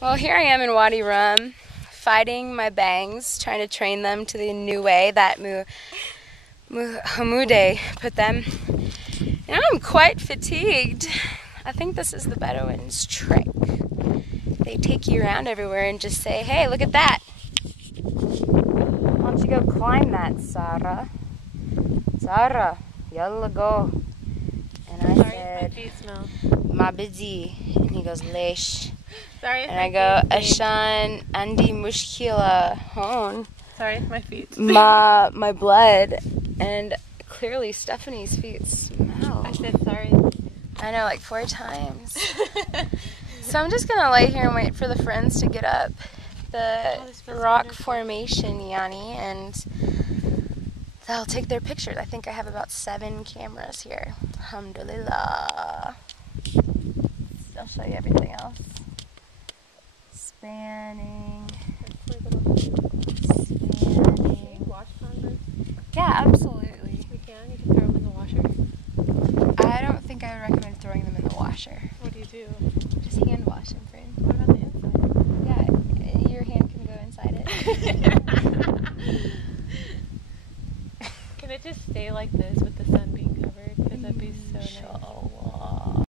Well, here I am in Wadi Rum, fighting my bangs, trying to train them to the new way that Hamoudeh put them. And I'm quite fatigued. I think this is the Bedouins' trick. They take you around everywhere and just say, hey, look at that. Why don't you go climb that, Sarah? Sarah, yalla go. And I said, my feet smell. Ma bidi. And he goes, Leish. Sorry, And I go, Ashan Andi Mushkila Hon. Sorry, my feet. My blood. And clearly Stephanie's feet smell. I said sorry. I know, like 4 times. So I'm just gonna lay here and wait for the friends to get up the rock wonderful formation, Yanni, and they'll take their pictures. I think I have about 7 cameras here. Alhamdulillah. I'll show you everything else. Spanning. Spanning. Wash Converse? Yeah, absolutely. We can. You can throw them in the washer. I don't think I would recommend throwing them in the washer. What do you do? Just hand wash them, friend. What about the inside? Yeah, your hand can go inside it. Can it just stay like this